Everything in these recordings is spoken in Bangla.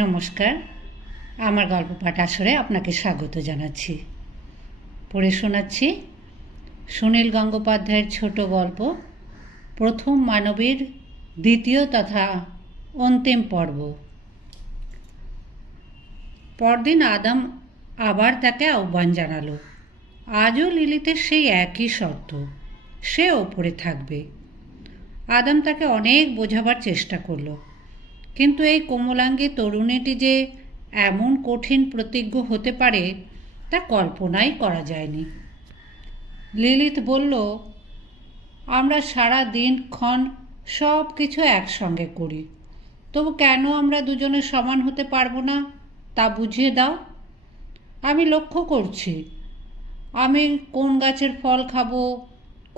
নমস্কার, আমার গল্প পাঠ আসরে আপনাকে স্বাগত জানাচ্ছি। পড়ে শোনাচ্ছি সুনীল গঙ্গোপাধ্যায়ের ছোট গল্প প্রথম মানবীর দ্বিতীয় তথা অন্তিম পর্ব। পরদিন আদম আবার তাকে আহ্বান জানালো। আজও লিলিতের সেই একই শর্ত, সে ওপরে থাকবে। আদম তাকে অনেক বোঝাবার চেষ্টা করলো, কিন্তু এই কোমলাঙ্গী তরুণীটি যে এমন কঠিন প্রতিজ্ঞ হতে পারে তা কল্পনাই করা যায়নি। লিলিত বলল, আমরা সারা দিনক্ষণ সব কিছু একসঙ্গে করি, তবু কেন আমরা দুজনে সমান হতে পারবো না তা বুঝিয়ে দাও। আমি লক্ষ্য করছি, আমি কোন গাছের ফল খাবো,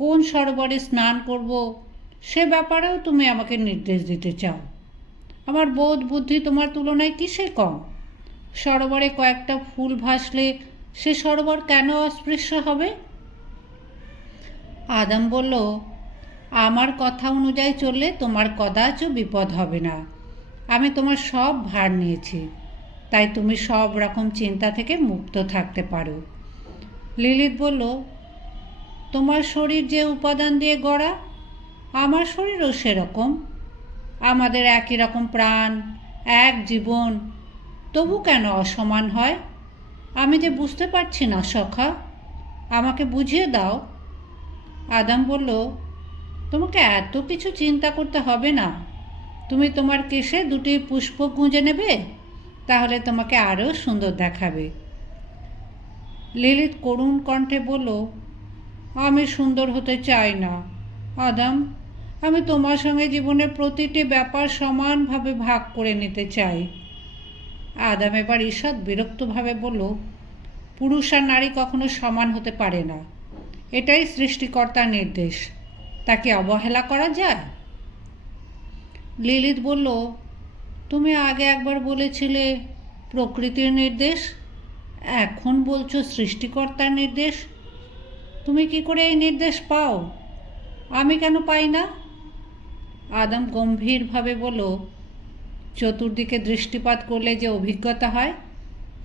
কোন সরোবরে স্নান করব, সে ব্যাপারেও তুমি আমাকে নির্দেশ দিতে চাও। আমার বোধ বুদ্ধি তোমার তুলনায় কিসে কম? সরোবরে কয়েকটা ফুল ভাসলে সে সরোবর কেন অস্পৃশ্য হবে? আদম বলল, আমার কথা অনুযায়ী চললে তোমার কদাচও বিপদ হবে না। আমি তোমার সব ভার নিয়েছি, তাই তুমি সব রকম চিন্তা থেকে মুক্ত থাকতে পারো। লিলিত বলল, তোমার শরীর যে উপাদান দিয়ে গড়া, আমার শরীরও সেরকম। আমাদের একই রকম প্রাণ, এক জীবন, তবু কেন অসমান হয়? আমি যে বুঝতে পারছি না সখা, আমাকে বুঝিয়ে দাও। আদম বলল, তোমাকে এত কিছু চিন্তা করতে হবে না। তুমি তোমার কেশে দুটি পুষ্প গুঁজে নেবে, তাহলে তোমাকে আরও সুন্দর দেখাবে। লিলিত করুণ কণ্ঠে বলল, আমি সুন্দর হতে চাই না আদম। আমি তোমার সঙ্গে জীবনের প্রতিটি ব্যাপার সমানভাবে ভাগ করে নিতে চাই। আদম এবার ঈষৎ বিরক্তভাবে বলল, পুরুষ আর নারী কখনো সমান হতে পারে না। এটাই সৃষ্টিকর্তার নির্দেশ, তাকে অবহেলা করা যায়? লিলিত বলল, তুমি আগে একবার বলেছিলে প্রকৃতির নির্দেশ, এখন বলছো সৃষ্টিকর্তার নির্দেশ। তুমি কি করে এই নির্দেশ পাও? আমি কেন পাই না? আদম গম্ভীরভাবে বলল, চতুর্দিকে দৃষ্টিপাত করলে যে অভিজ্ঞতা হয়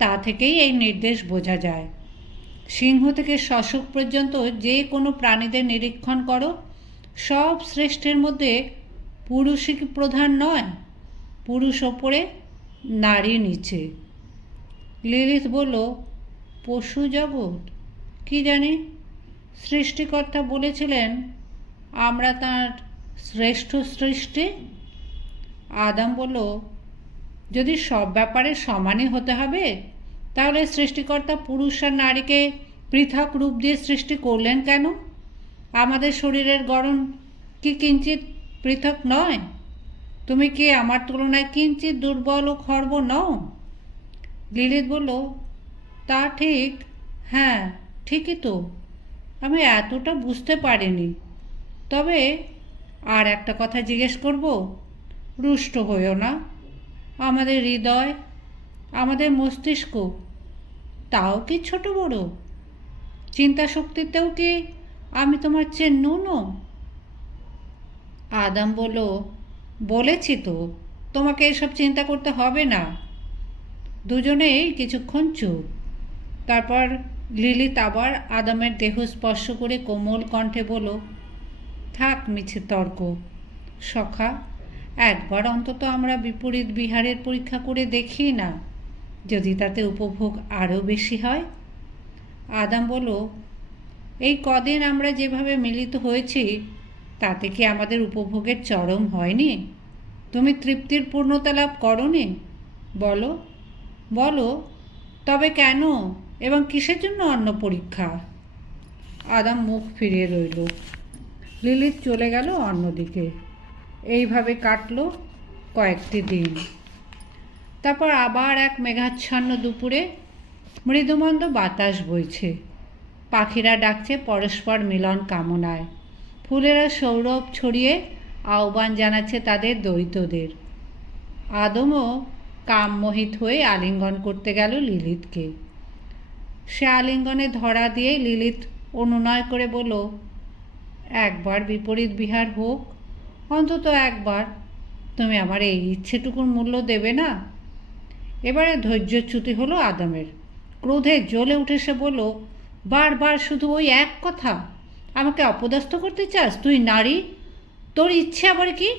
তা থেকেই এই নির্দেশ বোঝা যায়। সিংহ থেকে শশুক পর্যন্ত যে কোনো প্রাণীদের নিরীক্ষণ করো, সব শ্রেষ্ঠের মধ্যে পুরুষই প্রধান নয়, পুরুষ ওপরে, নারী নিচে। লিলিত বলল, পশু জগৎ কি জানি, সৃষ্টিকর্তা বলেছিলেন আমরা তাঁর শ্রেষ্ঠ সৃষ্টি। আদম বলল, যদি সব ব্যাপারে সমানই হতে হবে, তাহলে সৃষ্টিকর্তা পুরুষ আর নারীকে পৃথক রূপ দিয়ে সৃষ্টি করলেন কেন? আমাদের শরীরের গড়ন কি কিঞ্চিত পৃথক নয়? তুমি কি আমার তুলনায় কিঞ্চিত দুর্বল ও খর্ব নও? লিলিত বলল, তা ঠিক, হ্যাঁ ঠিকই তো, আমি এতটা বুঝতে পারিনি। তবে আর একটা কথা জিজ্ঞেস করব, রুষ্ট হইও না। আমাদের হৃদয়, আমাদের মস্তিষ্ক, তাও কি ছোট বড়? চিন্তা শক্তিতেও কি আমি তোমার চেয়ে ন্যূন? আদম বলল, বলেছি তো তোমাকে এসব চিন্তা করতে হবে না। দুজনেই কিছুক্ষণ চুপ। তারপর লিলিত আবার আদমের দেহ স্পর্শ করে কোমল কণ্ঠে বলল, থাক মিছে তর্ক সখা, একবার অন্তত আমরা বিপরীত বিহারের পরীক্ষা করে দেখি না, যদি তাতে উপভোগ আরও বেশি হয়। আদম বলল, এই কদিন আমরা যেভাবে মিলিত হয়েছি তাতে কি আমাদের উপভোগের চরম হয়নি? তুমি তৃপ্তির পূর্ণতা লাভ করনি? বলো বলো, তবে কেন এবং কিসের জন্য অন্য পরীক্ষা? আদম মুখ ফিরিয়ে রইল। লিলিত চলে গেল অন্যদিকে। এইভাবে কাটল কয়েকটি দিন। তারপর আবার এক মেঘাচ্ছন্ন দুপুরে মৃদুমন্দ বাতাস বইছে, পাখিরা ডাকছে পরস্পর মিলন কামনায়, ফুলেরা সৌরভ ছড়িয়ে আহ্বান জানাচ্ছে তাদের দ্বৈতদের। আদমও কামমোহিত হয়ে আলিঙ্গন করতে গেল লিলিতকে। সে আলিঙ্গনে ধরা দিয়ে লিলিত অনুনয় করে বলল, একবার বিপরীত বিহার হোক, অন্তত একবার। তুমি আমার এই ইচ্ছেটুকুর মূল্য দেবে না? এবারে ধৈর্যচ্যুতি হলো আদমের। ক্রোধে জ্বলে উঠে সে বলল, বারবার শুধু ওই এক কথা, আমাকে অপদস্থ করতে চাস? তুই নারী, তোর ইচ্ছে আবার কি?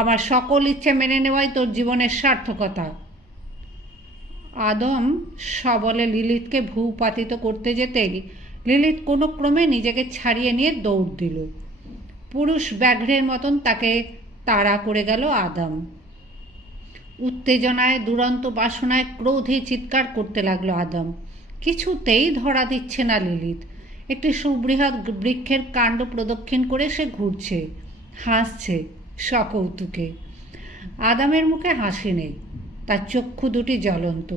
আমার সকল ইচ্ছে মেনে নেওয়াই তোর জীবনের সার্থকতা। আদম সবলে লিলিতকে ভূপাতিত করতে যেতেই লিলিত কোনো ক্রমে নিজেকে ছাড়িয়ে নিয়ে দৌড় দিল। পুরুষ ব্যাঘ্রের মতন তাকে তাড়া করে গেল আদম। উত্তেজনায়, দুরন্ত বাসনায়, ক্রোধে চিৎকার করতে লাগলো আদম। কিছুতেই ধরা দিচ্ছে না লিলিত। একটি সুবৃহৎ বৃক্ষের কাণ্ড প্রদক্ষিণ করে সে ঘুরছে, হাসছে সকৌতুকে। আদমের মুখে হাসি নেই, তার চক্ষু দুটি জ্বলন্ত।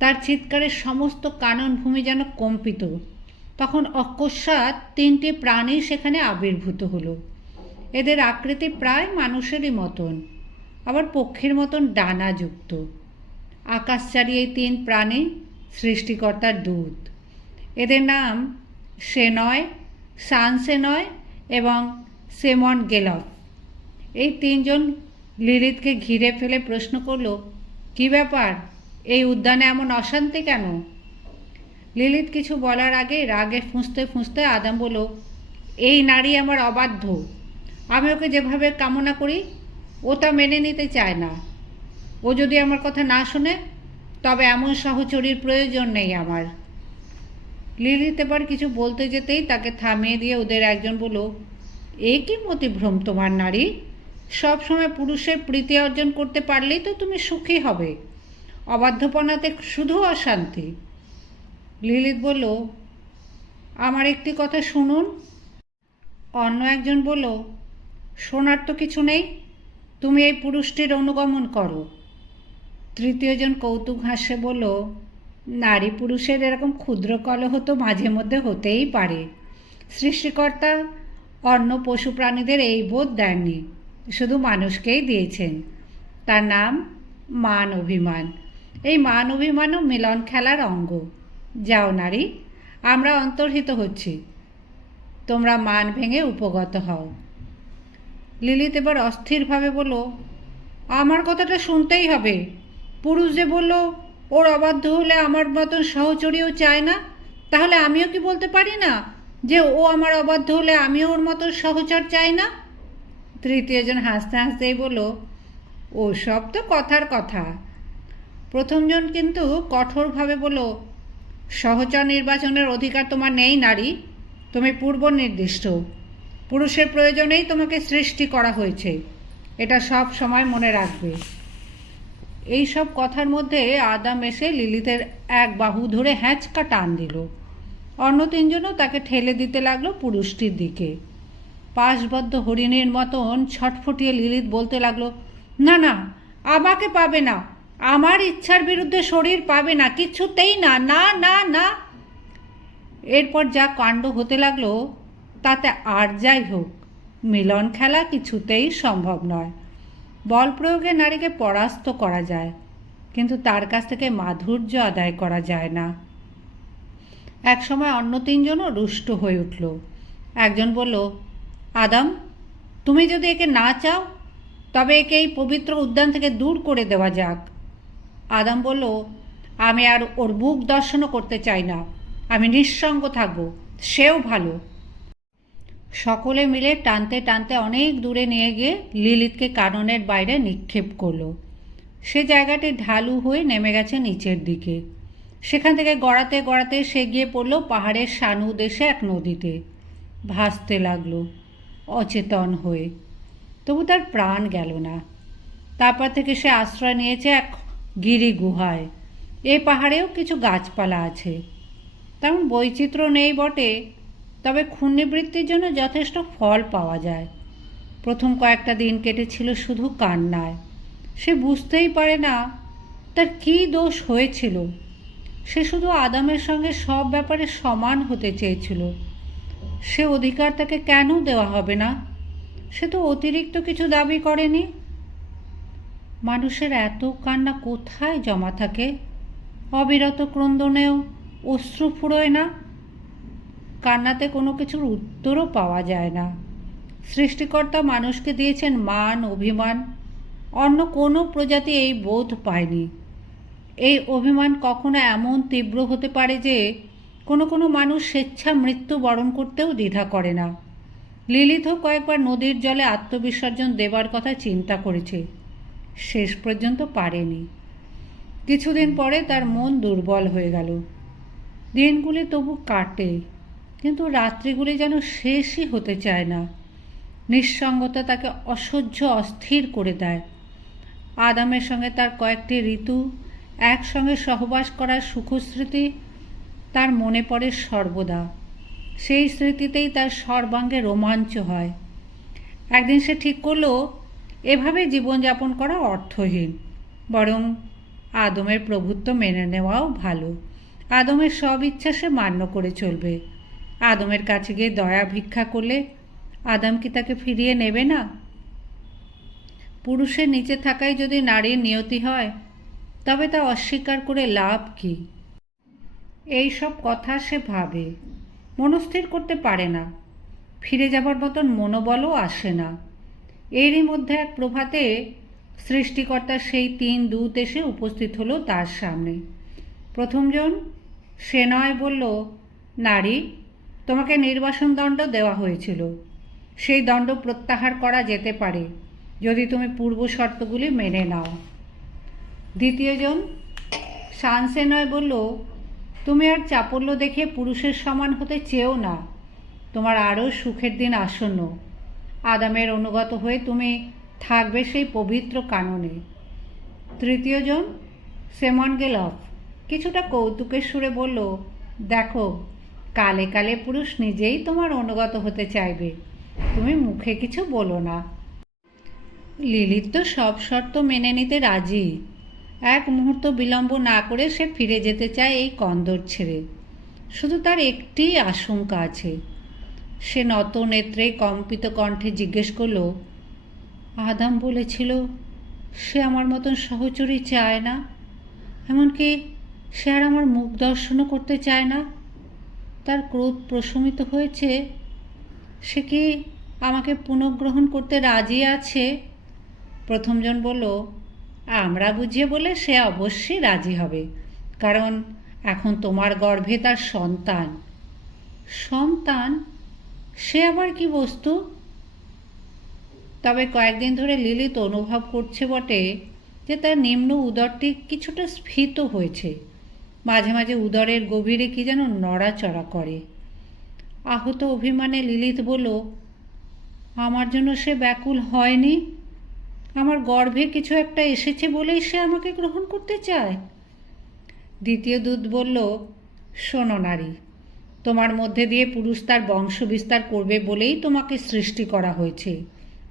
তার চিৎকারের সমস্ত কাননভূমি যেন কম্পিত। তখন অকস্মাৎ তিনটি প্রাণী সেখানে আবির্ভূত হলো। এদের আকৃতি প্রায় মানুষেরই মতন, আবার পক্ষীর মতন ডানাযুক্ত। আকাশচারী এই তিন প্রাণী সৃষ্টিকর্তার দূত। এদের নাম সেনয়, সানসেনয় এবং সেমন গেলফ। এই তিনজন লিলিতকে ঘিরে ফেলে প্রশ্ন করল, কী ব্যাপার, এই উদ্যানে এমন অশান্তি কেন? লিলিত কিছু বলার আগে রাগে ফুঁসতে ফুঁসতে আদম বলল, এই নারী আমার অবাধ্য। আমি ওকে যেভাবে কামনা করি ও তা মেনে নিতে চায় না। ও যদি আমার কথা না শোনে তবে এমন সহচরীর প্রয়োজন নেই আমার। লিলিত এবার কিছু বলতে যেতেই তাকে থামিয়ে দিয়ে ওদের একজন বলল, এ কি মতিভ্রম তোমার নারী? সবসময় পুরুষের প্রীতি অর্জন করতে পারলেই তো তুমি সুখী হবে। অবাধ্যপনাতে শুধু অশান্তি। লিলিত বলল, আমার একটি কথা শুনুন। অন্য একজন বলল, শোনার তো কিছু নেই, তুমি এই পুরুষটির অনুগমন করো। তৃতীয়জন কৌতুক হাসে বলল, নারী পুরুষের এরকম ক্ষুদ্র কলহ তো মাঝে মধ্যে হতেই পারে। সৃষ্টিকর্তা অন্য পশু প্রাণীদের এই বোধ দেননি, শুধু মানুষকেই দিয়েছেন। তার নাম মান অভিমান। এই মান অভিমানও মিলন খেলার অঙ্গ। যাও নারী, আমরা অন্তর্হিত হচ্ছি, তোমরা মান ভেঙে উপগত হও। লিলিত এবার অস্থিরভাবে বলল, আমার কথাটা শুনতেই হবে। পুরুষ যে বলল ওর অবাধ্য হলে আমার মতন সহচরীও চায় না, তাহলে আমিও কি বলতে পারি না যে ও আমার অবাধ্য হলে আমিও ওর মতন সহচর চাই না? তৃতীয়জন হাসতে হাসতেই বলল, ও সব তো কথার কথা। প্রথমজন কিন্তু কঠোরভাবে বলল, সহচর নির্বাচনের অধিকার তোমার নেই নারী, তুমি পূর্ব নির্দিষ্ট। পুরুষের প্রয়োজনেই তোমাকে সৃষ্টি করা হয়েছে, এটা সব সময় মনে রাখবে। এই সব কথার মধ্যে আদম এসে লিলিতের এক বাহু ধরে হ্যাঁচকা টান দিল। অন্য তিনজনও তাকে ঠেলে দিতে লাগলো পুরুষটির দিকে। পাশবদ্ধ হরিণের মতন ছটফটিয়ে লিলিত বলতে লাগলো, না না, আমাকে পাবে না, আমার ইচ্ছার বিরুদ্ধে শরীর পাবে না, কিছুতেই না, না না না। এরপর যা কাণ্ড হতে লাগলো তাতে আর যাই হোক, মিলন খেলা কিছুতেই সম্ভব নয়। বল প্রয়োগে নারীকে পরাস্ত করা যায়, কিন্তু তার কাছ থেকে মাধুর্য আদায় করা যায় না। একসময় অন্য তিনজনও রুষ্ট হয়ে উঠল। একজন বলল, আদম, তুমি যদি একে না চাও তবে একে এই পবিত্র উদ্যান থেকে দূর করে দেওয়া যাক। আদম বলল, আমি আর ওর মুখ দর্শনও করতে চাই না, আমি নিঃসঙ্গ থাকব, সেও ভালো। সকলে মিলে টানতে টানতে অনেক দূরে নিয়ে গিয়ে লিলিতকে কাননের বাইরে নিক্ষেপ করলো। সে জায়গাটি ঢালু হয়ে নেমে গেছে নিচের দিকে। সেখান থেকে গড়াতে গড়াতে সে গিয়ে পড়ল পাহাড়ের সানু দেশে এক নদীতে। ভাসতে লাগলো অচেতন হয়ে, তবু তার প্রাণ গেল না। তারপর থেকে সে আশ্রয় নিয়েছে এক গিরি গুহায়। এ পাহাড়েও কিছু গাছপালা আছে, তেমন বৈচিত্র্য নেই বটে, তবে ক্ষুণ্ণবৃত্তির জন্য যথেষ্ট ফল পাওয়া যায়। প্রথম কয়েকটা দিন কেটেছিল শুধু কান্নায়। সে বুঝতেই পারে না তার কী দোষ হয়েছিল। সে শুধু আদমের সঙ্গে সব ব্যাপারে সমান হতে চেয়েছিল। সে অধিকার তাকে কেন দেওয়া হবে না? সে তো অতিরিক্ত কিছু দাবি করেনি। মানুষের এত কান্না কোথায় জমা থাকে? অবিরত ক্রন্দনেও অশ্রু ফুরোয় না। কান্নাতে কোনো কিছুর উত্তরও পাওয়া যায় না। সৃষ্টিকর্তা মানুষকে দিয়েছেন মান অভিমান, অন্য কোনো প্রজাতি এই বোধ পায়নি। এই অভিমান কখনো এমন তীব্র হতে পারে যে কোনো কোনো মানুষ স্বেচ্ছা মৃত্যু বরণ করতেও দ্বিধা করে না। লিলিথও কয়েকবার নদীর জলে আত্মবিসর্জন দেবার কথা চিন্তা করেছে, শেষ পর্যন্ত পারেনি। কিছুদিন পরে তার মন দুর্বল হয়ে গেল। দিনগুলি তবু কাটে, কিন্তু রাত্রিগুলি যেন শেষই হতে চায় না। নিঃসঙ্গতা তাকে অসহ্য অস্থির করে দেয়। আদামের সঙ্গে তার কয়েকটি ঋতু, একসঙ্গে সহবাস করার সুখস্মৃতি তার মনে পড়ে সর্বদা। সেই স্মৃতিতেই তার সর্বাঙ্গে রোমাঞ্চ হয়। একদিন সে ঠিক করলো এভাবে জীবনযাপন করা অর্থহীন, বরং আদমের প্রভুত্ব মেনে নেওয়াও ভালো। আদমের সব ইচ্ছা সে মান্য করে চলবে। আদমের কাছে গিয়ে দয়া ভিক্ষা করলে আদম কি তাকে ফিরিয়ে নেবে না? পুরুষের নিচে থাকাই যদি নারীর নিয়তি হয়, তবে তা অস্বীকার করে লাভ কি? এই সব কথা সে ভাবে, মনস্থির করতে পারে না। ফিরে যাবার মতন মনোবলও আসে না। এরই মধ্যে এক প্রভাতে সৃষ্টিকর্তার সেই 3 দূত এসে উপস্থিত হলো তার সামনে। প্রথমজন সে নয় বলল, নারী, তোমাকে নির্বাসন দণ্ড দেওয়া হয়েছিল। সেই দণ্ড প্রত্যাহার করা যেতে পারে যদি তুমি পূর্ব শর্তগুলি মেনে নাও। দ্বিতীয়জন শানসে নয় বলল, তুমি আর চাপল্য দেখে পুরুষের সমান হতে চেয়েও না। তোমার আরও সুখের দিন আসন্ন। আদামের অনুগত হয়ে তুমি থাকবে সেই পবিত্র কাননে। তৃতীয়জন সেমন গেলফ কিছুটা কৌতুকের সুরে বলল, দেখো, কালে কালে পুরুষ নিজেই তোমার অনুগত হতে চাইবে, তুমি মুখে কিছু বলো না। লিলির তো সব শর্ত মেনে নিতে রাজি। এক মুহূর্ত বিলম্ব না করে সে ফিরে যেতে চায় এই কন্দর ছেড়ে। শুধু তার একটি আশঙ্কা আছে। সে নত নেত্রে কম্পিত কণ্ঠে জিজ্ঞেস করল, আদাম বলেছিল সে আমার মতন সহচরী চায় না, এমনকি সে আর আমার মুখ দর্শনও করতে চায় না। তার ক্রোধ প্রশমিত হয়েছে। সে কি আমাকে পুনঃগ্রহণ করতে রাজি আছে? প্রথমজন বলল, আমরা বুঝিয়ে বলে সে অবশ্যই রাজি হবে, কারণ এখন তোমার গর্ভে তার সন্তান। সন্তান? সে আবার কি বস্তু? তবে কয়েকদিন ধরে লিলিত অনুভব করছে বটে যে তার নিম্ন উদরটি কিছুটা স্ফীত হয়েছে। মাঝে মাঝে উদরের গভীরে কি যেন নড়াচড়া করে। আহত অভিমানে লিলিত বলল, আমার জন্য সে ব্যাকুল হয়নি? আমার গর্ভে কিছু একটা এসেছে বলেই সে আমাকে গ্রহণ করতে চায়? দ্বিতীয় দূত বলল, শোনো নারী, তোমার মধ্যে দিয়ে পুরুষ তার বংশ বিস্তার করবে বলেই তোমাকে সৃষ্টি করা হয়েছে।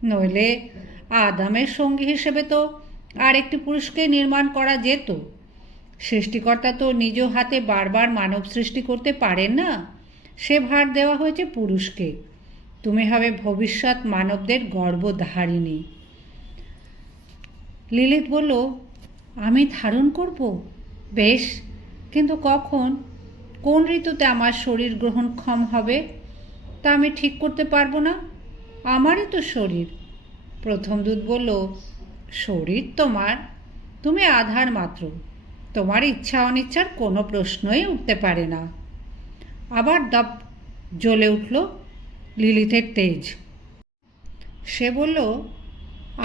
নইলে আদামের সঙ্গী হিসেবে তো আর একটি পুরুষকে নির্মাণ করা যেত। সৃষ্টিকর্তা তো নিজ হাতে বারবার মানব সৃষ্টি করতে পারেন না, সে ভার দেওয়া হয়েছে পুরুষকে। তুমি হবে ভবিষ্যৎ মানবদের গর্ভধারিণী। লিলিত বলল, আমি ধারণ করব? বেশ, কিন্তু কখন, কোন ঋতুতে আমার শরীর গ্রহণক্ষম হবে তা আমি ঠিক করতে পারবো না। আমারই তো শরীর। প্রথম দূত বলল, শরীর তোমার, তুমি আধার মাত্র, তোমার ইচ্ছা অনিচ্ছার কোনো প্রশ্নই উঠতে পারে না। আবার দপ জ্বলে উঠল লিলিথের তেজ। সে বলল,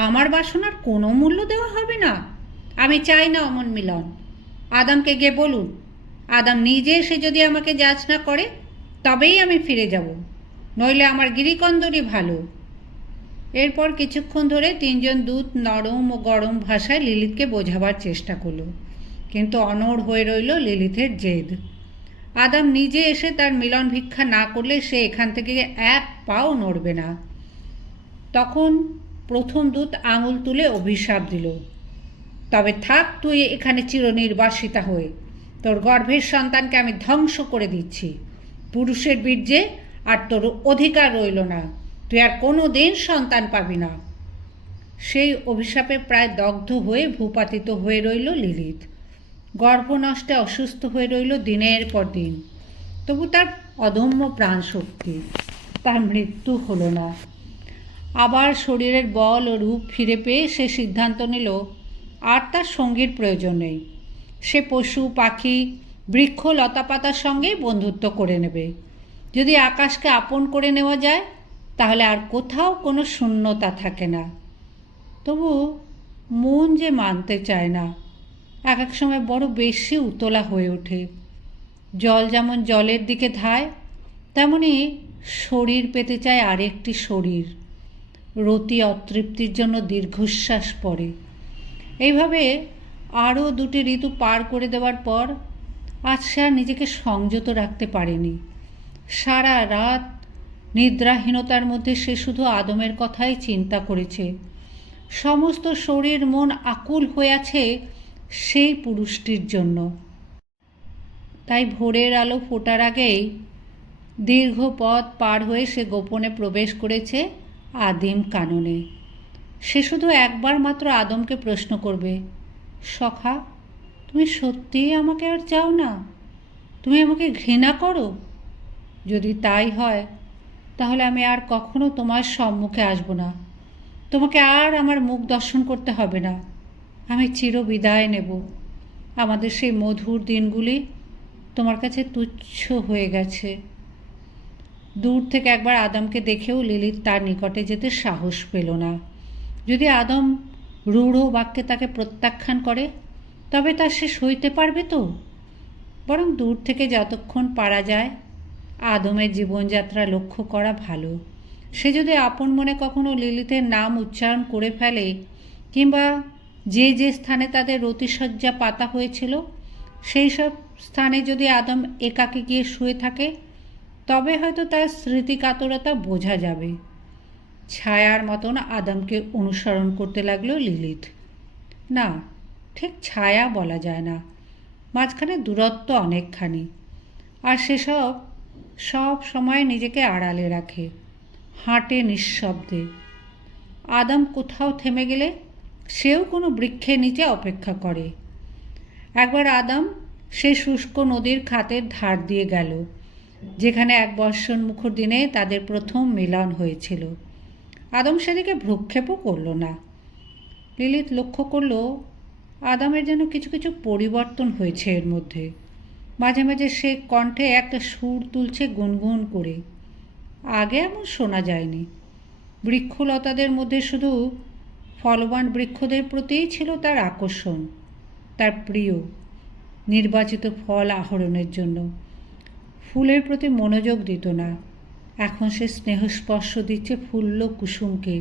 আমার বাসনার কোনো মূল্য দেওয়া হবে না। আমি চাই না অমন মিলন। আদামকে গিয়ে বলুন, আদাম নিজে এসে যদি আমাকে যাচনা করে তবেই আমি ফিরে যাব, নইলে আমার গিরিকন্দরই ভালো। এরপর কিছুক্ষণ ধরে 3 জন দূত নরম ও গরম ভাষায় লিলিথকে বোঝাবার চেষ্টা করল, কিন্তু অনড় হয়ে রইল লিলিথের জেদ। আদাম নিজে এসে তার মিলন ভিক্ষা না করলে সে এখান থেকে এক পাও নড়বে না। তখন প্রথম দূত আঙুল তুলে অভিশাপ দিল, তবে থাক তুই এখানে চিরনির্বাসিতা হয়ে, তোর গর্ভের সন্তানকে আমি ধ্বংস করে দিচ্ছি। পুরুষের বীর্যে আর তোর অধিকার রইল না, তুই আর কোনো দিন সন্তান পাবি না। সেই অভিশাপে প্রায় দগ্ধ হয়ে ভূপাতিত হয়ে রইল লিলিথ। গর্ভনষ্টে অসুস্থ হয়ে রইল দিনের পর দিন। তবু তার অদম্য প্রাণশক্তি, তার মৃত্যু হলো না। আবার শরীরের বল ও রূপ ফিরে পেয়ে সে সিদ্ধান্ত নিল আর তার সঙ্গীর প্রয়োজন নেই। সে পশু পাখি বৃক্ষ লতাপাতার সঙ্গেই বন্ধুত্ব করে নেবে। যদি আকাশকে আপন করে নেওয়া যায় তাহলে আর কোথাও কোনো শূন্যতা থাকে না। তবু মন যে মানতে চায় না, এক এক সময় বড় বেশি উতলা হয়ে ওঠে। জল যেমন জলের দিকে ধায়, তেমনি শরীর পেতে চায় আরেকটি শরীর। রতি অতৃপ্তির জন্য দীর্ঘশ্বাস পড়ে। এইভাবে আরও 2টি ঋতু পার করে দেওয়ার পর আজ সে আর নিজেকে সংযত রাখতে পারেনি। সারা রাত নিদ্রাহীনতার মধ্যে সে শুধু আদমের কথাই চিন্তা করেছে। সমস্ত শরীর মন আকুল হয়ে আছে সেই পুরুষটির জন্য। তাই ভোরের আলো ফোটার আগেই দীর্ঘ পথ পার হয়ে সে গোপনে প্রবেশ করেছে আদিম কাননে। সে শুধু একবার মাত্র আদমকে প্রশ্ন করবে, সখা, তুমি সত্যিই আমাকে আর চাও না? তুমি আমাকে ঘৃণা করো? যদি তাই হয় তাহলে আমি আর কখনো তোমার সম্মুখে আসব না। তোমাকে আর আমার মুখ দর্শন করতে হবে না। আমি চিরবিদায় নেব। আমাদের সেই মধুর দিনগুলি তোমার কাছে তুচ্ছ হয়ে গেছে। দূর থেকে একবার আদমকে দেখেও লিলিত তার নিকটে যেতে সাহস পেল না। যদি আদম রূঢ় বাক্যে তাকে প্রত্যাখ্যান করে তবে তা সে সইতে পারবে তো? বরং দূর থেকে যতক্ষণ পারা যায় আদমের জীবনযাত্রা লক্ষ্য করা ভালো। সে যদি আপন মনে কখনো লিলিতের নাম উচ্চারণ করে ফেলে, কিংবা যে যে স্থানে তাদের রতিশয্যা পাতা হয়েছিল সেই সব স্থানে যদি আদম একাকী গিয়ে শুয়ে থাকে, তবে হয়তো তার স্মৃতিকাতরতা বোঝা যাবে। ছায়ার মতন আদমকে অনুসরণ করতে লাগলো লিলিত। না, ঠিক ছায়া বলা যায় না, মাঝখানে দূরত্ব অনেকখানি। আর সেসব সব সময় নিজেকে আড়ালে রাখে, হাঁটে নিঃশব্দে। আদম কোথাও থেমে গেলে সেও কোনো বৃক্ষের নিচে অপেক্ষা করে। একবার আদম সেই শুষ্ক নদীর খাতের ধার দিয়ে গেল, যেখানে এক বর্ষণমুখর দিনে তাদের প্রথম মিলন হয়েছিল। আদম সেদিকে ভ্রুক্ষেপও করল না। লিলিত লক্ষ্য করল আদমের যেন কিছু কিছু পরিবর্তন হয়েছে এর মধ্যে। মাঝে মাঝে সে কণ্ঠে একটা সুর তুলছে গুনগুন করে। আগে এমন শোনা যায়নি। বৃক্ষলতাদের মধ্যে শুধু ফলবান বৃক্ষদের প্রতিই ছিল তার আকর্ষণ, তার প্রিয় নির্বাচিত ফল আহরণের জন্য। ফুলের প্রতি মনোযোগ দিত না। এখন সে স্নেহস্পর্শ দিচ্ছে ফুল্ল কুসুমকে,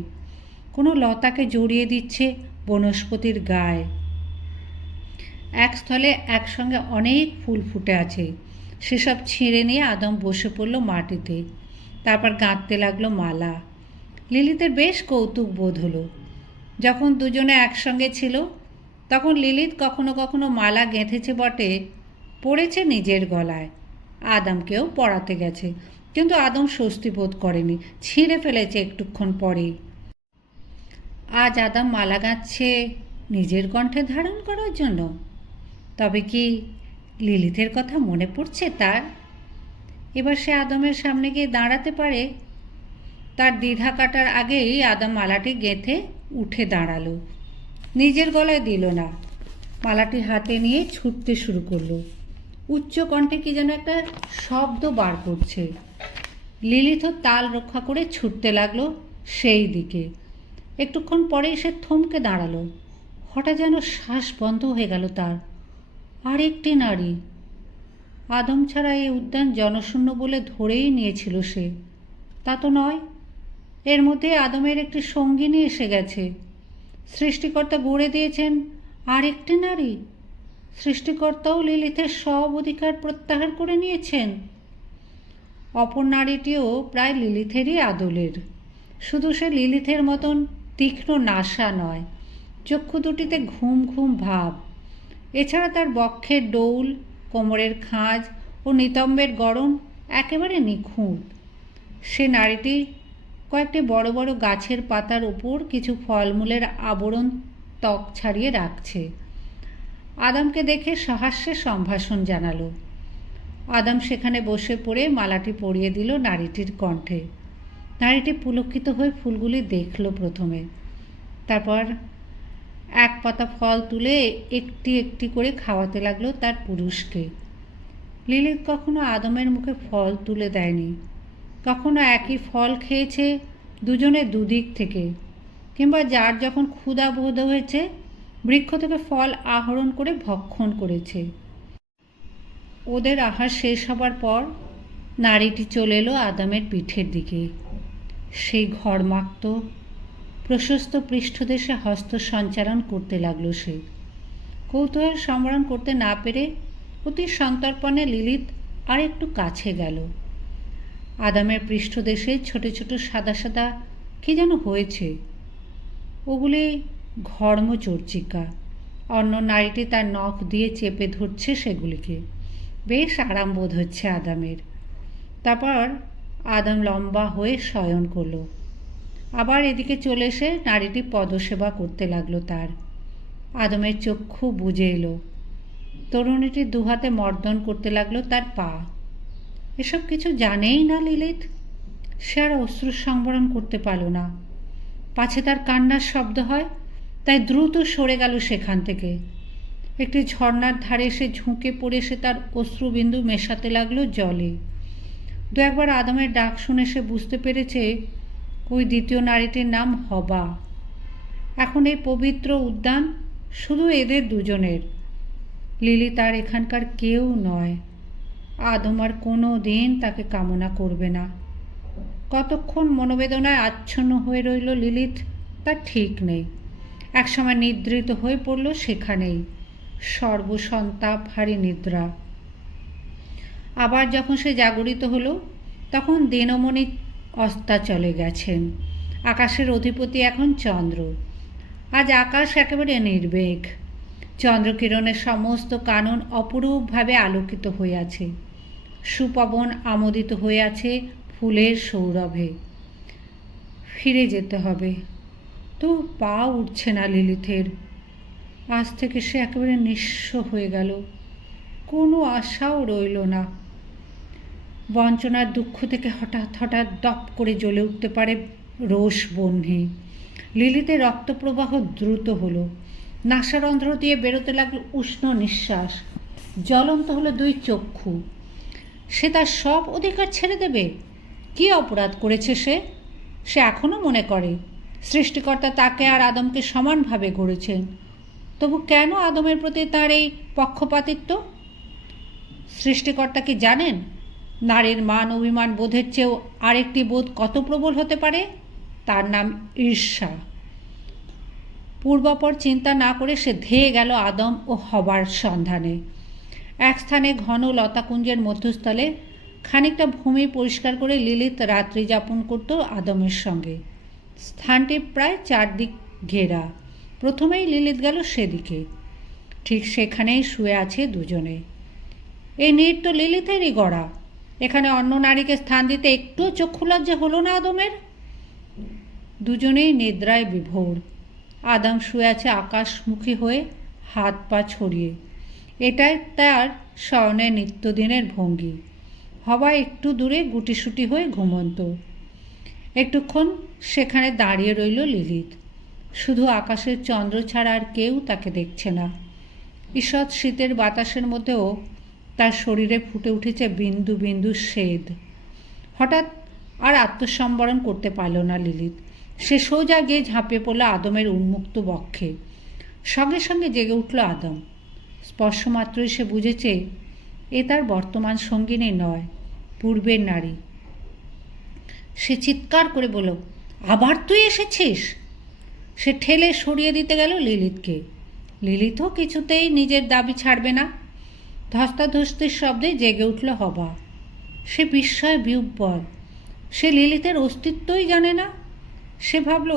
কোনো লতাকে জড়িয়ে দিচ্ছে বনস্পতির গায়ে। এক স্থলে একসঙ্গে অনেক ফুল ফুটে আছে, সেসব ছিঁড়ে নিয়ে আদম বসে পড়ল মাটিতে। তারপর গাঁথতে লাগলো মালা। লিলিতের বেশ কৌতুক বোধ হলো। যখন দুজনে একসঙ্গে ছিল তখন লিলিত কখনো কখনো মালা গেঁথেছে বটে, পড়েছে নিজের গলায়। আদমকেও পড়াতে গেছে, কিন্তু আদম স্বস্তি বোধ করেনি, ছিঁড়ে ফেলেছে একটুক্ষণ পরেই। আজ আদম মালা গাঁথছে নিজের কণ্ঠে ধারণ করার জন্য। তবে কি লিলিতের কথা মনে পড়ছে তার? এবার সে আদমের সামনে গিয়ে দাঁড়াতে পারে। তার দ্বিধা কাটার আগেই আদম মালাটি গেঁথে উঠে দাঁড়ালো। নিজের গলায় দিল না, মালাটি হাতে নিয়ে ছুটতে শুরু করলো। উচ্চ কণ্ঠে কি যেন একটা শব্দ বার করছে। লিলিতও তাল রক্ষা করে ছুটতে লাগলো সেই দিকে। একটুক্ষণ পরেই সে থমকে দাঁড়ালো। হঠাৎ যেন শ্বাস বন্ধ হয়ে গেল তার। আরেকটি নারী। আদম ছাড়া এই উদ্যান জনশূন্য বলে ধরেই নিয়েছিল সে। তা তো নয়, এর মধ্যে আদমের একটি সঙ্গিনী এসে গেছে। সৃষ্টিকর্তা গড়ে দিয়েছেন আরেকটি নারী। সৃষ্টিকর্তাও লিলিথের সব অধিকার প্রত্যাহার করে নিয়েছেন। অপর নারীটিও প্রায় লিলিথেরই আদলের। শুধু সে লিলিথের মতন তীক্ষ্ণ নাসা নয়, চক্ষু দুটিতে ঘুম ঘুম ভাব। এছাড়া তার বক্ষের ডৌল, কোমরের খাঁজ ও নিতম্বের গড়ন একেবারে নিখুঁত। সে নারীটি কয়েকটি বড় বড় গাছের পাতার উপর কিছু ফলমূলের আবরণ ত্বক ছাড়িয়ে রাখছে। আদমকে দেখে সহাস্যে সম্ভাষণ জানালো। আদম সেখানে বসে পড়ে মালাটি পরিয়ে দিল নারীটির কণ্ঠে। নারীটি পুলকিত হয়ে ফুলগুলি দেখল প্রথমে, তারপর এক পাতা ফল তুলে একটি একটি করে খাওয়াতে লাগলো তার পুরুষকে। লিলিত কখনো আদমের মুখে ফল তুলে দেয়নি, কখনো একই ফল খেয়েছে দুজনে দুদিক থেকে, কিংবা যার যখন ক্ষুধা বোধ হয়েছে বৃক্ষ থেকে ফল আহরণ করে ভক্ষণ করেছে। ওদের আহার শেষ হবার পর নারীটি চলে এলো আদমের পিঠের দিকে। সেই ঘর্মাক্ত প্রশস্ত পৃষ্ঠদেশে হস্ত সঞ্চারণ করতে লাগলো সে। কৌতূহল সম্বরণ করতে না পেরে অতি সন্তর্পণে লিলিত আর একটু কাছে গেল। আদমের পৃষ্ঠদেশে ছোট ছোট সাদা সাদা কি যেন হয়েছে, ওগুলি ঘর্মচর্চিকা। অন্য নারীটি তার নখ দিয়ে চেপে ধরছে সেগুলিকে। বেশ আরাম বোধ হচ্ছে আদমের। তারপর আদম লম্বা হয়ে শয়ন করল। আবার এদিকে চলে এসে নারীটি পদসেবা করতে লাগলো তার। আদমের চক্ষু বুজে এলো। তরুণীটি দুহাতে মর্দন করতে লাগলো তার পা। এসব কিছু জানেই না লিলিত। সে আর অশ্রু সংবরণ করতে পারল না। পাছে তার কান্নার শব্দ হয়, তাই দ্রুত সরে গেল সেখান থেকে। একটি ঝর্ণার ধারে এসে ঝুঁকে পড়ে সে তার অশ্রুবিন্দু মেশাতে লাগলো জলে। দু একবার আদমের ডাক শুনে সে বুঝতে পেরেছে ওই দ্বিতীয় নারীটির নাম হবা। এখন এই পবিত্র উদ্যান শুধু এদের দুজনের। লিলি তার এখানকার কেউ নয়। আদম আর কোনো দিন তাকে কামনা করবে না। কতক্ষণ মনোবেদনায় আচ্ছন্ন হয়ে রইল লিলিত তার ঠিক নেই। একসময় নিদ্রিত হয়ে পড়ল সেখানেই, সর্বসন্তাপ হারি নিদ্রা। আবার যখন সে জাগরিত হলো তখন দিনমণি অস্তাচলে গেছেন। আকাশের অধিপতি এখন চন্দ্র। আজ আকাশ একেবারে নির্বেগ। চন্দ্রকিরণের সমস্ত কানন অপরূপভাবে আলোকিত হয়ে আছে। সুপবন আমোদিত হয়ে আছে ফুলের সৌরভে। ফিরে যেতে হবে, তো পা উঠছে না লিলিথের। আজ থেকে সে একেবারে নিঃস্ব হয়ে গেল। কোনো আশাও রইল না। বঞ্চনার দুঃখ থেকে হঠাৎ হঠাৎ দপ করে জ্বলে উঠতে পারে রোষ বহ্নি। লিলিতের রক্তপ্রবাহ দ্রুত হলো। নাসারন্ধ্র দিয়ে বেরোতে লাগলো উষ্ণ নিঃশ্বাস। জ্বলন্ত হলো দুই চক্ষু। সে তার সব অধিকার ছেড়ে দেবে? কি অপরাধ করেছে সে? সে এখনও মনে করে সৃষ্টিকর্তা তাকে আর আদমকে সমানভাবে গড়েছেন। তবু কেন আদমের প্রতি তার এই পক্ষপাতিত্ব? সৃষ্টিকর্তা কি জানেন নারীর মান অভিমান বোধের চেয়েও আরেকটি বোধ কত প্রবল হতে পারে? তার নাম ঈর্ষা। পূর্বাপর চিন্তা না করে সে ধেয়ে গেল আদম ও হবার সন্ধানে। এক স্থানে ঘন লতাকুঞ্জের মধ্যস্থলে খানিকটা ভূমি পরিষ্কার করে লিলিত রাত্রি যাপন করত আদমের সঙ্গে। স্থানটি প্রায় চারদিক ঘেরা। প্রথমেই লিলিত গেল সেদিকে। ঠিক সেখানেই শুয়ে আছে দুজনে। এই নীড় তো লিলিতেরই গড়া। এখানে অন্য নারীকে স্থান দিতে একটুও চক্ষু লজ্জা হলো না আদমের। দুজনেই নিদ্রায় বিভোর। আদম শুয়ে আছে আকাশমুখী হয়ে, হাত পা ছড়িয়ে। এটাই তার শয়নের নিত্যদিনের ভঙ্গি। হবা একটু দূরে গুটিসুটি হয়ে ঘুমন্ত। একটুক্ষণ সেখানে দাঁড়িয়ে রইল লিলিত। শুধু আকাশের চন্দ্র ছাড়া আর কেউ তাকে দেখছে না। ঈষৎ শীতের বাতাসের মধ্যেও তার শরীরে ফুটে উঠেছে বিন্দু বিন্দু স্বেদ। হঠাৎ আর আত্মসম্বরণ করতে পারল না লিলিত। সে সোজা গিয়ে ঝাঁপিয়ে পড়ল আদমের উন্মুক্ত বক্ষে। সঙ্গে সঙ্গে জেগে উঠল আদম। স্পর্শমাত্রই সে বুঝেছে এ তার বর্তমান সঙ্গিনী নয়, পূর্বের নারী। সে চিৎকার করে বলল, আবার তুই এসেছিস? সে ঠেলে সরিয়ে দিতে গেল লিলিতকে। লিলিতও কিছুতেই নিজের দাবি ছাড়বে না। ধস্তাধস্তির শব্দে জেগে উঠল হবা। সে বিস্ময়ে বিহ্বল। সে লিলিতের অস্তিত্বই জানে না। সে ভাবল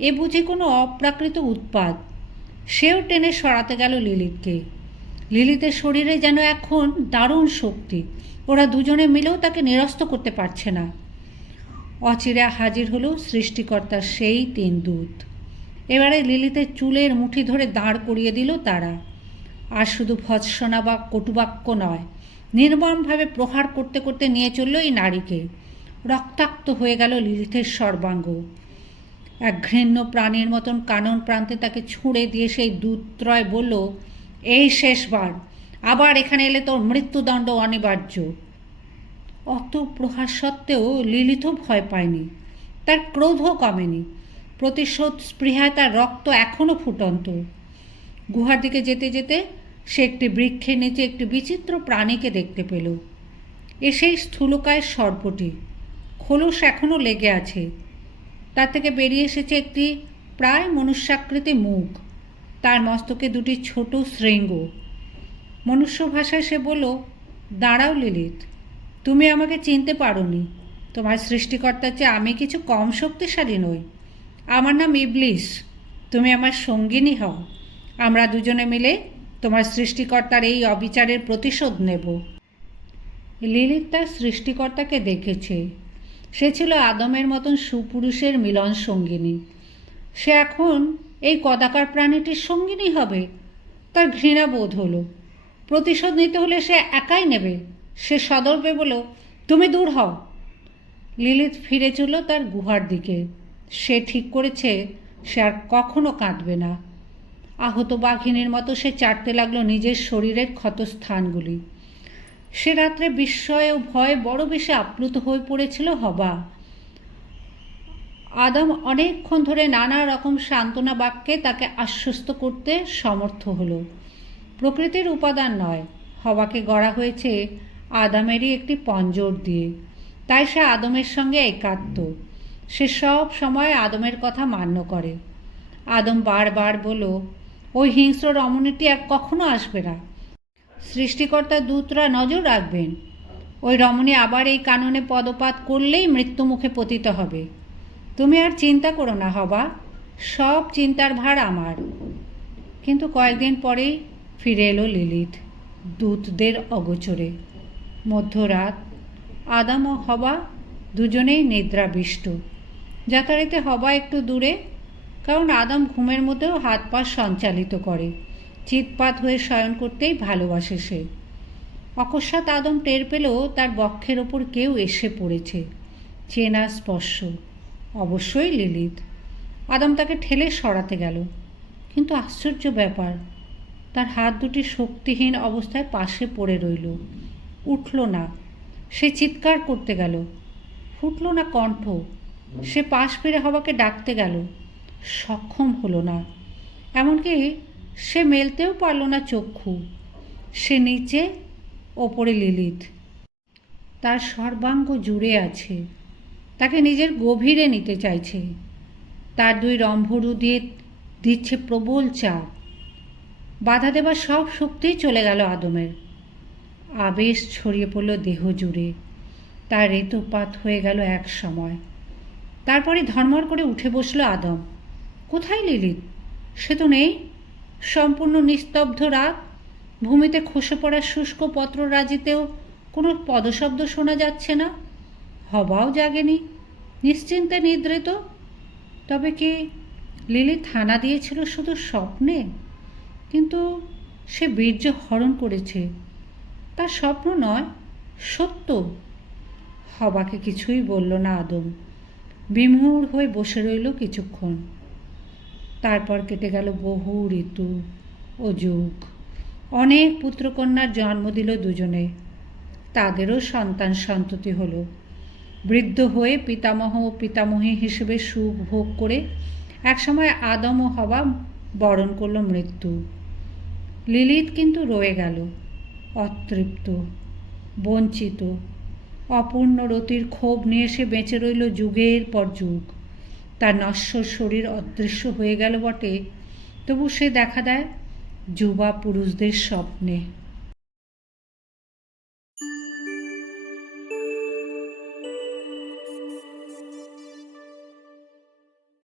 এ বুঝি কোনো অপ্রাকৃত উৎপাত। সেও টেনে সরাতে গেল লিলিতকে। লিলিতের শরীরে যেন এখন দারুণ শক্তি। ওরা দুজনে মিলেও তাকে নিরস্ত করতে পারছে না। অচিরে হাজির হলো সৃষ্টিকর্তার সেই তিন দূত। এবারে লিলিতের চুলের মুঠি ধরে দাঁড় করিয়ে দিল তারা। আর শুধু ভৎসনা বা কটুবাক্য নয়, নির্মমভাবে প্রহার করতে করতে নিয়ে চলল এই নারীকে। রক্তাক্ত হয়ে গেল লিলিতের সর্বাঙ্গ। এক ঘৃণ্য প্রাণীর মতন কানন প্রান্তে তাকে ছুঁড়ে দিয়ে সেই দূতত্রয় বলল, এই শেষবার, আবার এখানে এলে তোর মৃত্যুদণ্ড অনিবার্য। অত প্রহার সত্ত্বেও লিলিথও ভয় পায়নি, তার ক্রোধও কমেনি। প্রতিশোধ স্পৃহায় তার রক্ত এখনও ফুটন্ত। গুহার দিকে যেতে যেতে সে একটি বৃক্ষের নিচে একটি বিচিত্র প্রাণীকে দেখতে পেল। এসেই স্থূলকায় সর্পটি, খোলস এখনও লেগে আছে। তার থেকে বেরিয়ে এসেছে একটি প্রায় মনুষ্যাকৃতি মুখ, তার মস্তকে দুটি ছোট শৃঙ্গ। মনুষ্য ভাষায় সে বলল, দাঁড়াও লিলিত, তুমি আমাকে চিনতে পারোনি। তোমার সৃষ্টিকর্তার চেয়ে আমি কিছু কম শক্তিশালী নই। আমার নাম ইবলিস, তুমি আমার সঙ্গিনী হও। আমরা দুজনে মিলে তোমার সৃষ্টিকর্তার এই অবিচারের প্রতিশোধ নেব। লিলিত তার সৃষ্টিকর্তাকে দেখেছে। সে ছিল আদমের মতন সুপুরুষের মিলন সঙ্গিনী। সে এখন এই কদাকার প্রাণীটির সঙ্গিনী হবে? তার ঘৃণা বোধ হলো। প্রতিশোধ নিতে হলে সে একাই নেবে। সে সদর্পে বলল, তুমি দূর হও। লিলিত ফিরে চলল তার গুহার দিকে। সে ঠিক করেছে সে আর কখনো কাঁদবে না। আহত বাঘিনীর মতো সে চাটতে লাগলো নিজের শরীরের ক্ষতস্থানগুলি। সে রাত্রে বিস্ময়ে ও ভয়ে বড় বেশি আপ্লুত হয়ে পড়েছিল হবা। আদম অনেকক্ষণ ধরে নানা রকম সান্ত্বনা বাক্যে তাকে আশ্বস্ত করতে সমর্থ হলো। প্রকৃতির উপাদান নয়, হবাকে গড়া হয়েছে আদমেরই একটি পঞ্জর দিয়ে, তাই সে আদমের সঙ্গে একাত্ম। সে সব সময় আদমের কথা মান্য করে। আদম বারবার বলল, ওই হিংস্র রমণীটি আর কখনো আসবে না। সৃষ্টিকর্তার দূতরা নজর রাখবেন। ওই রমণী আবার এই কাননে পদপাত করলেই মৃত্যুমুখে পতিত হবে। তুমি আর চিন্তা করো না হবা, সব চিন্তার ভার আমার। কিন্তু কয়েকদিন পরেই ফিরে এলো লিলিত, দূতদের অগোচরে। মধ্যরাত, আদম ও হবা দুজনেই নিদ্রাবিষ্ট। যাতায়াতে হবা একটু দূরে, কারণ আদম ঘুমের মধ্যেও হাত পা সঞ্চালিত করে। চিৎপাত হয়ে শয়ন করতেই ভালোবাসে সে। অকস্মাৎ আদম টের পেল তার বক্ষের ওপর কেউ এসে পড়েছে। চেনা স্পর্শ, অবশ্যই লিলিত। আদম তাকে ঠেলে সরাতে গেল, কিন্তু আশ্চর্য ব্যাপার, তার হাত দুটি শক্তিহীন অবস্থায় পাশে পড়ে রইল। উঠল না। সে চিৎকার করতে গেল, ফুটল না কণ্ঠ। সে পাশ ফিরে হবাকে ডাকতে গেল, সক্ষম হলো না। এমনকি সে মেলতেও পারল না চক্ষু। সে নিচে, ওপরে লিলিত, তার সর্বাঙ্গ জুড়ে আছে, তাকে নিজের গভীরে নিতে চাইছে। তার দুই রম্ভরু দিয়ে দিচ্ছে প্রবল চাপ। বাধা দেবার সব শক্তিই চলে গেল আদমের। আবেশ ছড়িয়ে পড়ল দেহ জুড়ে। তার রেতপাত হয়ে গেল এক সময়। তারপরে ধর্মর করে উঠে বসল আদম। কোথায় লিলিত? সে তো নেই। সম্পূর্ণ নিস্তব্ধ রাত। ভূমিতে খসে পড়া শুষ্ক পত্ররাজিতেও কোনো পদশব্দ শোনা যাচ্ছে না। হবাও জাগেনি, নিশ্চিন্তে নিদ্রিত। তবে কি লিলিত হানা দিয়েছিল শুধু স্বপ্নে? কিন্তু সে বীর্য হরণ করেছে, তার স্বপ্ন নয়, সত্য। হবাকে কিছুই বলল না আদম। বিমূঢ় হয়ে বসে রইল কিছুক্ষণ। তারপর কেটে গেল বহু ঋতু ও যুগ। অনেক পুত্রকন্যার জন্ম দিল দুজনে। তাদেরও সন্তান সন্ততি হলো। বৃদ্ধ হয়ে পিতামহ ও পিতামহী হিসেবে সুখ ভোগ করে একসময় আদম ও হবা বরণ করল মৃত্যু। লিলিত কিন্তু রয়ে গেল, অতৃপ্ত, বঞ্চিত। অপূর্ণ রতির ক্ষোভ নিয়ে সে বেঁচে রইল যুগের পর যুগ। তার নশ্বর শরীর অদৃশ্য হয়ে গেল বটে, তবু সে দেখা দেয় যুবা পুরুষদের স্বপ্নে।